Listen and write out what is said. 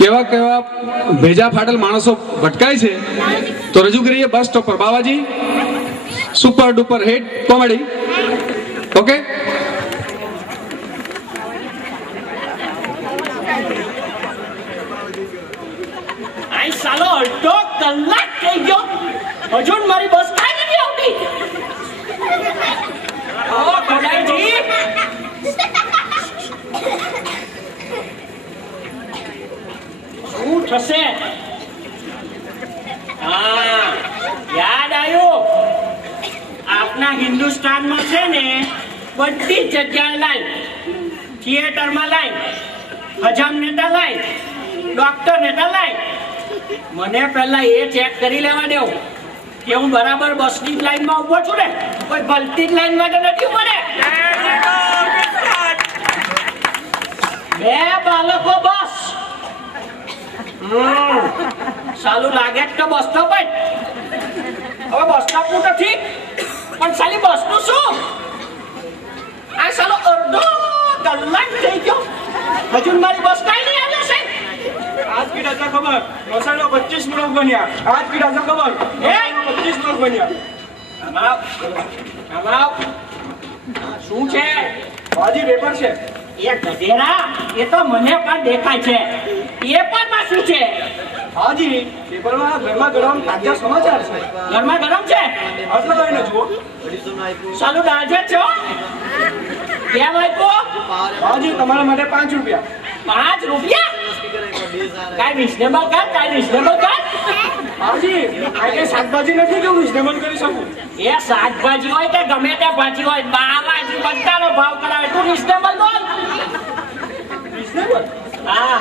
કેવા કેવા ભેજા ફાટેલ માણસો ભટકાય છે, તો રજૂ કરીએ બસ સ્ટોપ પર Bawaji super duper hit comedy. Okay, આઈ સાલો અડધો કલાક થઈ ગયો, હજુ મારી બસ કાઈ નથી આવતી. ઓ ખોડાઈજી, શું થશે? હા, યાદ આવ્યું. આપના હિન્દુસ્તાનમાં છે ને બધી જગ્યાએ લાઈન, થિયેટરમાં લાઈન, હજામ નેતા લાઈન, ડોક્ટર નેતા લાઈન. મને પહેલા એ ચેક કરી લેવા દેવ કે હું બરાબર બસની લાઈનમાં ઉભો છું ને, કોઈ ભલતી જ લાઈનમાં તો નથી ઉભો ને. બે બાળકો બસ. સાલું લાગે તો બસ સ્ટોપ જ. હવે બસ સ્ટોપ નું નથી પણ સાલી બસ નું શું? આ સાલો અડધો કલાક થઈ ગયો, હજુ મારી બસ કાઈ નહીં આવે છે. आज की राजा खबर रोसानो 25 मिनट बनिया. आज की राजा खबर 25 मिनट बनिया. અમાવ શું છે? हाजी पेपर છે. એ ગધેડા, એ તો મને પણ દેખાય છે. પેપરમાં શું છે? हाजी પેપરમાં ગરમા ગરમ તાજા સમાચાર છે. ઘરમાં ગરમ છે? આટલા લઈને જુઓ. સાલું દાજે છો કેમ આપ્યો? हाजी તમારા માટે 5 રૂપિયા. 5 રૂપિયા? કાઈ રિઝનેબલ કર, કાઈ રિઝનેબલ કર. हाजी આજે શાકભાજી નથી કે હું રિઝનેબલ કરી શકું. એ શાકભાજી હોય કે ગમે તે ભાજી હોય, બાવાજી બધાનો ભાવ કરાવે. તું રિઝનેબલ બોલ. રિઝનેબલ? હા,